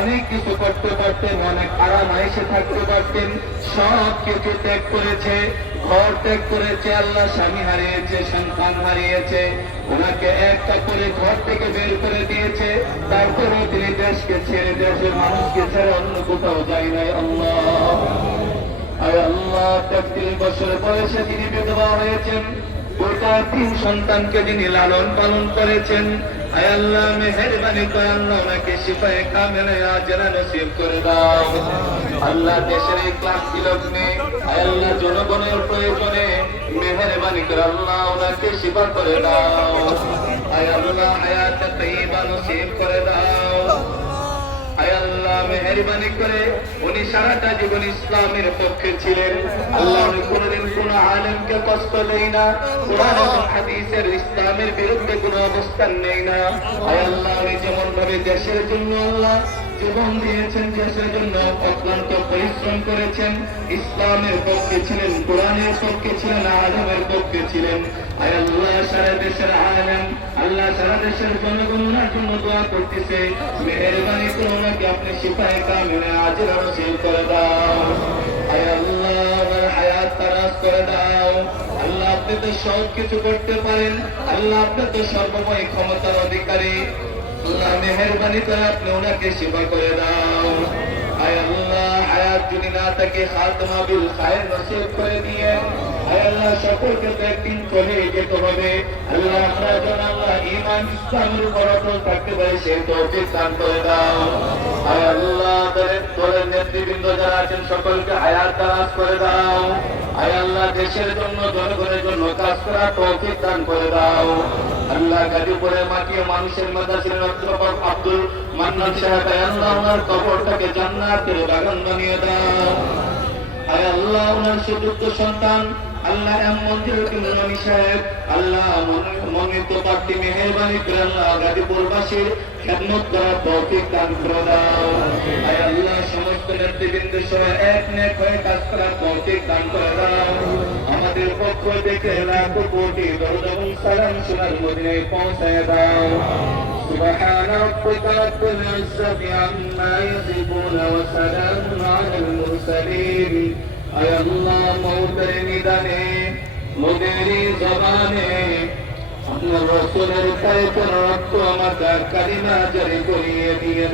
অনেক কিছু করতে পারতেন অনেক আরাম আয়সে থাকতে পারতেন সব কিছু ত্যাগ করেছে ঘর ত্যাগ করেছে আল্লাহ স্বামী হারিয়েছে সন্তান হারিয়েছে ওনাকে একটা করে ঘর থেকে বের করে দিয়েছে তারপরে তিনি দেশকে ছেড়ে দেশের মানুষকে ছেড়ে অন্য কোথাও যায় নাই আল্লাহ আর আল্লাহ তেত্রিশ বছর বয়সে তিনি বিধবা হয়েছেন। গোটা তিন সন্তানকে তিনি লালন পালন করেছেন, আয় আল্লাহ, মেহরবানি করে আল্লাহ ওনাকে সিপাহে কামেলে আজরা নসিব করে দাও। আল্লাহ দেশের এই ক্লান্তি লগ্নে, আয় আল্লাহ, জনগণের প্রয়োজনে মেহরবানি করে আল্লাহ ওনাকে সিপা করে দাও। আয় আল্লাহ, হায়াত তৈবা নসিব করে দাও। মেহরবানি করে উনি সারাটা জীবন ইসলামের পক্ষে ছিলেন। আল্লাহ কোনোদিন কোন আলেমকে কষ্ট দেই না, কোরআন এবং হাদিসের ইসলামের বিরুদ্ধে কোনো অবস্থান নেই না। আল্লাহ উনি যেমন ভাবে দেশের জন্য আল্লাহ জীবন দিয়েছেন, দেশের জন্য অক্লান্ত পরিশ্রম করেছেন, ইসলামের পক্ষে ছিলেন, কোরআনের পক্ষে ছিলেন, আলমের পক্ষে ছিলেন। আয় আল্লাহ সারা দেশের আলেম, আল্লাহ সারা দেশের জনগণনার জন্য দোয়া করতেছে, মেহরবানি সিপাহে কামিনে আজরা নসিব করে দাও আয় আল্লাহ ওনার হায়াত তারাজ করে দাও আল্লাহ আপনি তো সব কিছু করতে পারেন আল্লাহ আপনি তো সর্বময় ক্ষমতার অধিকারী আল্লাহ মেহরবানি করে আপনি ওনাকে সেবা করে দাও আয় আল্লাহ হায়াত যদি না থাকে খাতমা বিল খায়ের নসিব করে দিয়ে আয় আল্লাহ সকলকে তো একদিন চলে যেতে হবে আল্লাহ আমরা যেন আল্লাহ ইমান ইসলামের অটল থাকতে পারি সেই তৌফিক দান করে দাও আল্লাহ দলের নেতৃবৃন্দ যারা আছেন, সকলকে হায়াত দারাজ করে দাও। আয় আল্লাহ, দেশের জন্য, জনগণের জন্য কাজ করা তৌফিক দান করে দাও। আল্লাহ গাজীপুরের মাটি মানুষের মাদ্রাসের অধ্যাপক আব্দুল মান্নান সন্তান আল্লাহ এম মঞ্জুর কিমরানি সাহেব আল্লাহ মনোনীত প্রার্থী মেহরবানি করে আল্লাহ গাজীপুরবাসীর খেদমত করার তৌফিক দান করে দাও আয় আল্লাহ সমস্ত নেতৃবৃন্দ সহ এক নেক হয়ে কাজ করার তৌফিক দান করে দাও আমাদের পক্ষ থেকে লাখ কোটি দরদ এবং সালাম সোনার মদিনায় পৌঁছায় দাও سبحان ربك رب العزة عما يصفون وسلام على المرسلين আল্লাহ মৌতের নিদানে রক্ত আমার কালিমা জারি করিয়ে দিয়ে